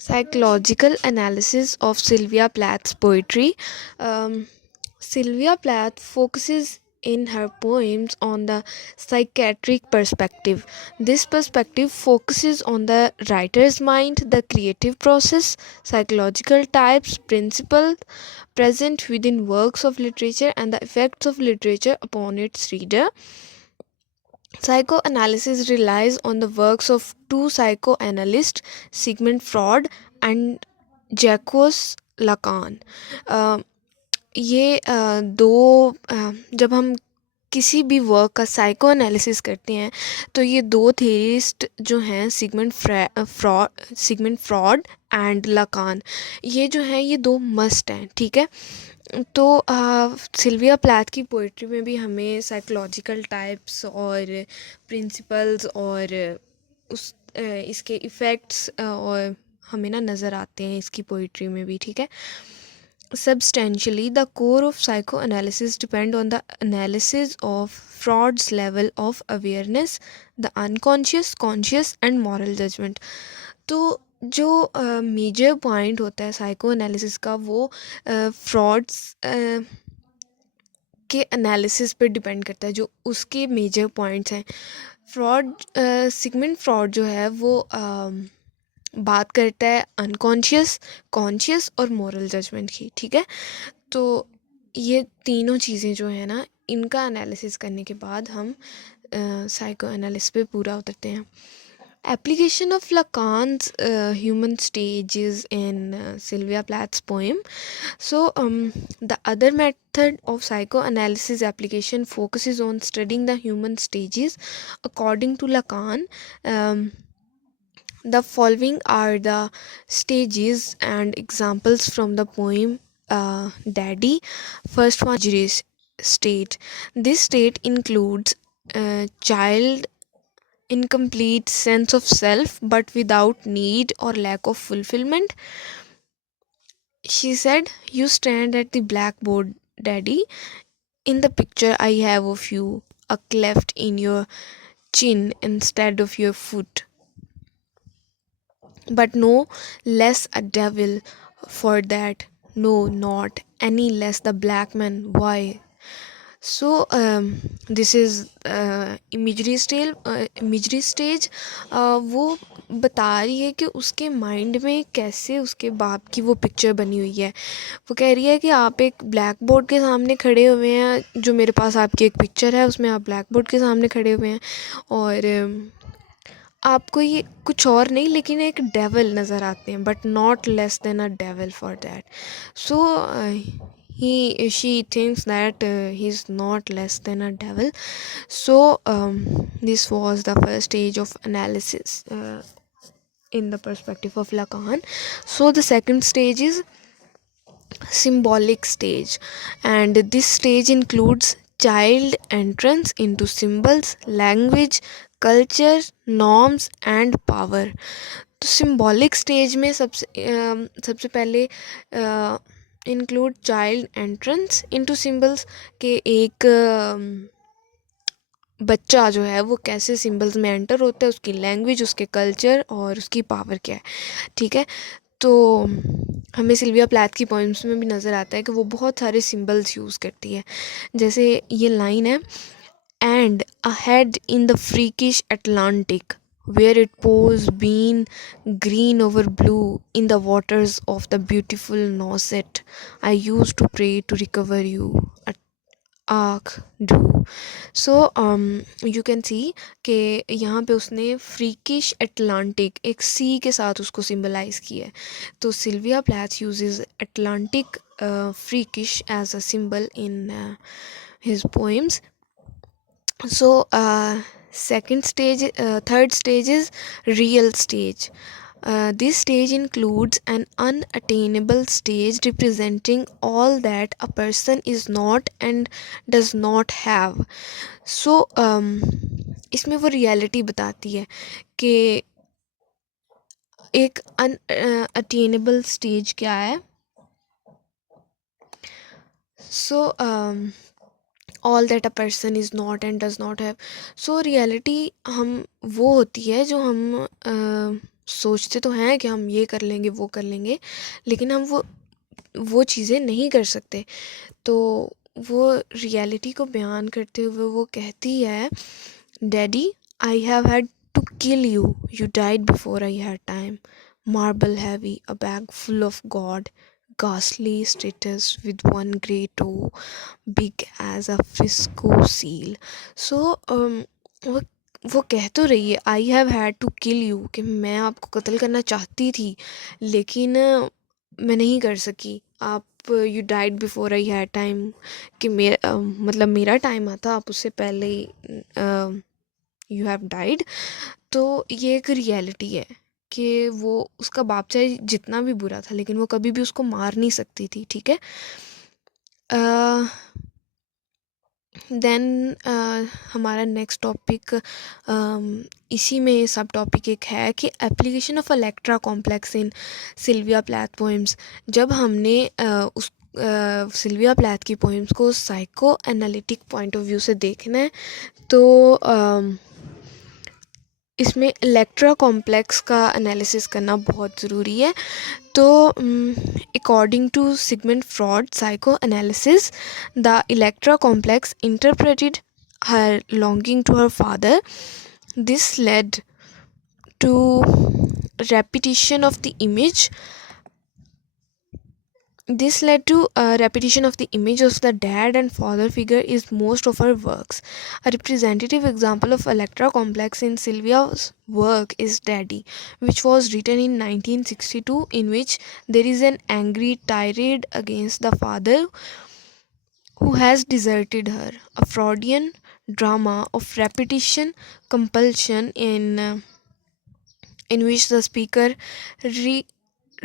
Psychological analysis of Sylvia Plath's poetry. Sylvia Plath focuses in her poems on the psychiatric perspective. This perspective focuses on the writer's mind, the creative process, psychological types, principles present within works of literature, and the effects of literature upon its reader. Psychoanalysis relies on the works of two psychoanalysts, Sigmund Freud and जैकोस लाकान. ये दो जब हम किसी भी वर्क का psycho analysis करते हैं तो ये दो थेरिस्ट जो हैं सिगमंड फ्रॉड एंड लाकान, ये जो हैं ये दो मस्ट हैं. ठीक है, तो सिल्विया प्लैथ की पोइट्री में भी हमें साइकोलॉजिकल टाइप्स और प्रिंसिपल्स और इसके इफ़ेक्ट्स और हमें ना नज़र आते हैं इसकी पोइट्री में भी. ठीक है, substantially the core of psychoanalysis depend on the analysis of Freud's level of awareness, the unconscious, conscious and moral judgment. तो जो मेजर पॉइंट होता है साइको एनालिसिस का वो फ्रॉड्स के एनालिसिस पे डिपेंड करता है. जो उसके मेजर पॉइंट्स हैं, सिगमंड फ्रॉड जो है वो बात करता है अनकॉन्शियस, कॉन्शियस और मोरल जजमेंट की. ठीक है, तो ये तीनों चीज़ें जो है ना, इनका एनालिसिस करने के बाद हम साइको एनालिसिस पे पूरा उतरते हैं. Application of Lacan's human stages in Sylvia Plath's poem. So, the other method of psychoanalysis application focuses on studying the human stages. According to Lacan, the following are the stages and examples from the poem Daddy. First one, imagery state. This state includes child incomplete sense of self but without need or lack of fulfillment. She said, "You stand at the blackboard, Daddy. In the picture I have of you, a cleft in your chin instead of your foot. But no less a devil for that. No, not any less the black man. Why?" So this is imagery stage. वो बता रही है कि उसके माइंड में कैसे उसके बाप की वो पिक्चर बनी हुई है. वो कह रही है कि आप एक ब्लैक बोर्ड के सामने खड़े हुए हैं, जो मेरे पास आपकी एक पिक्चर है उसमें आप ब्लैक बोर्ड के सामने खड़े हुए हैं और आपको ये कुछ और नहीं लेकिन एक डेविल नज़र आते हैं, but not less than a devil for that. So she thinks that he's not less than a devil. So this was the first stage of analysis in the perspective of Lacan. So the second stage is symbolic stage, and this stage includes child entrance into symbols, language, culture, norms and power. तो symbolic stage में सबसे पहले include child entrance into symbols के एक बच्चा जो है वो कैसे सिंबल्स में एंटर होता है, उसकी लैंग्वेज, उसके कल्चर और उसकी पावर क्या है. ठीक है, तो हमें सिल्विया प्लैथ की पोइम्स में भी नज़र आता है कि वो बहुत सारे सिंबल्स यूज़ करती है. जैसे ये लाइन है, and a head in the freakish Atlantic where it pours being green over blue in the waters of the beautiful Nauset. I used to pray to recover you. आँख do. So you can see कि यहाँ पे उसने फ्रीकिश अटलांटिक एक सी के साथ उसको सिम्बलाइज़ किया है. तो Sylvia Plath uses Atlantic freakish as a symbol in his poems. So third stage is real stage. This stage includes an unattainable stage representing all that a person is not and does not have. So इसमें वो रियलिटी बताती है कि एक unattainable stage क्या है. So all that a person is not and does not have. So reality हम वो होती है जो हम सोचते तो हैं कि हम ये कर लेंगे वो कर लेंगे, लेकिन हम वो चीज़ें नहीं कर सकते। तो वो रियलिटी को बयान करते हुए वो कहती है, daddy, I have had to kill you, you died before I had time, marble heavy, a bag full of God, ghastly status with one grey toe, big as a Frisco seal. So, वो वो कह तो रही है, I have had to kill you, कि मैं आपको कत्ल करना चाहती थी, लेकिन मैं नहीं कर सकी। आप, you died before I had time, कि मेरा मतलब मेरा टाइम आता, आप उससे पहले यू हैव डाइड। तो ये एक रियलिटी है कि वो, उसका बाप चाहे जितना भी बुरा था, लेकिन वो कभी भी उसको मार नहीं सकती थी, ठीक है। देन हमारा नेक्स्ट टॉपिक, इसी में सब टॉपिक एक है कि application of Electra complex in Sylvia Plath poems. जब हमने उस सिल्विया प्लैथ की पोएम्स को psychoanalytic point of view से देखना है, तो इसमें इलेक्ट्रा कॉम्प्लेक्स का एनालिसिस करना बहुत ज़रूरी है। तो according to Sigmund Freud psychoanalysis, the Electra complex interpreted her longing to her father. This led to repetition of the image. This led to a repetition of the image of the dad and father figure in most of her works. A representative example of Electra complex in Sylvia's work is Daddy, which was written in 1962, in which there is an angry tirade against the father who has deserted her. A Freudian drama of repetition, compulsion, in which the speaker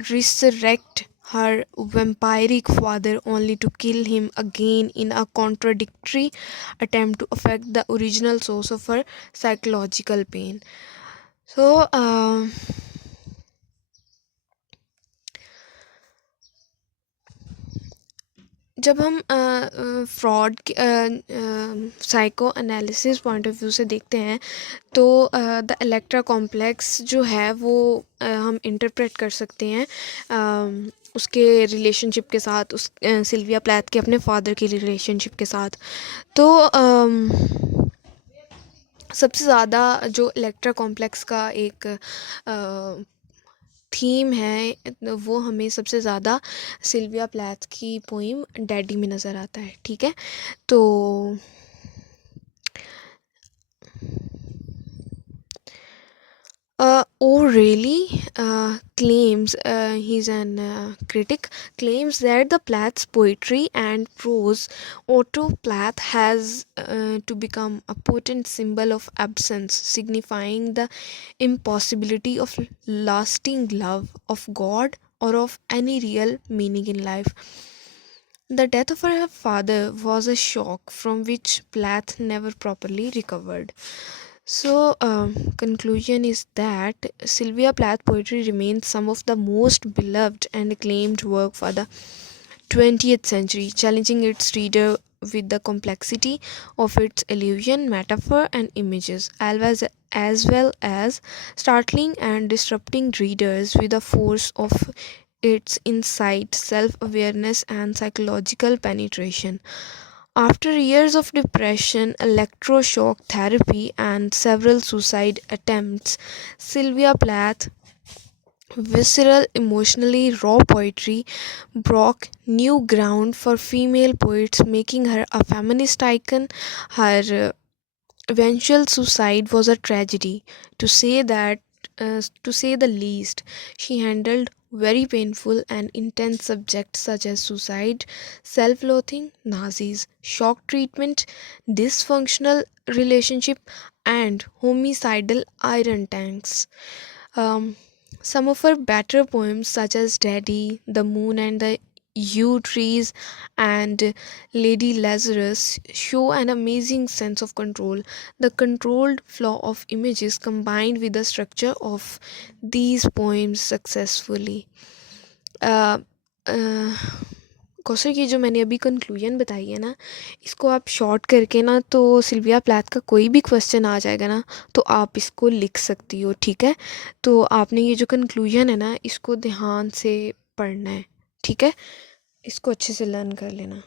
resurrect her vampiric father only to kill him again in a contradictory attempt to affect the original source of her psychological pain. So, जब हम fraud psycho analysis point of view से देखते हैं, तो the Electra complex जो है वो हम इंटरप्रेट कर सकते हैं उसके रिलेशनशिप के साथ, उस सिल्विया प्लैथ के अपने फादर की रिलेशनशिप के साथ। तो सबसे ज़्यादा जो इलेक्ट्रा कॉम्प्लेक्स का एक थीम है, वो हमें सबसे ज़्यादा सिल्विया प्लैथ की पोइम डैडी में नज़र आता है, ठीक है। तो O'Reilly claims, he's an critic, claims that the Plath's poetry and prose, Otto Plath has to become a potent symbol of absence, signifying the impossibility of lasting love of God or of any real meaning in life. The death of her father was a shock from which Plath never properly recovered. So, conclusion is that Sylvia Plath poetry remains some of the most beloved and acclaimed work for the 20th century, challenging its reader with the complexity of its allusion, metaphor, and images, as well as startling and disrupting readers with the force of its insight, self awareness, and psychological penetration. After years of depression, electroshock therapy, and several suicide attempts, Sylvia Plath visceral, emotionally raw poetry broke new ground for female poets, making her a feminist icon. Her eventual suicide was a tragedy, to say that to say the least. She handled very painful and intense subjects such as suicide, self-loathing, Nazis, shock treatment, dysfunctional relationship, and homicidal iron tanks. Um, some of her better poems, such as Daddy, The Moon and the Yew Trees, and Lady Lazarus, show an amazing sense of control. The controlled flow of images combined with the structure of these poems successfully. Uh, uh, Kausar ये जो मैंने अभी कंक्लूजन बताई है ना, इसको आप शॉर्ट करके ना, तो सिल्विया प्लैथ का कोई भी क्वेश्चन आ जाएगा ना, तो आप इसको लिख सकती हो, ठीक है। तो आपने ये जो कंक्लूजन है ना, इसको ध्यान से पढ़ना है, ठीक है। इसको अच्छे से लर्न कर लेना।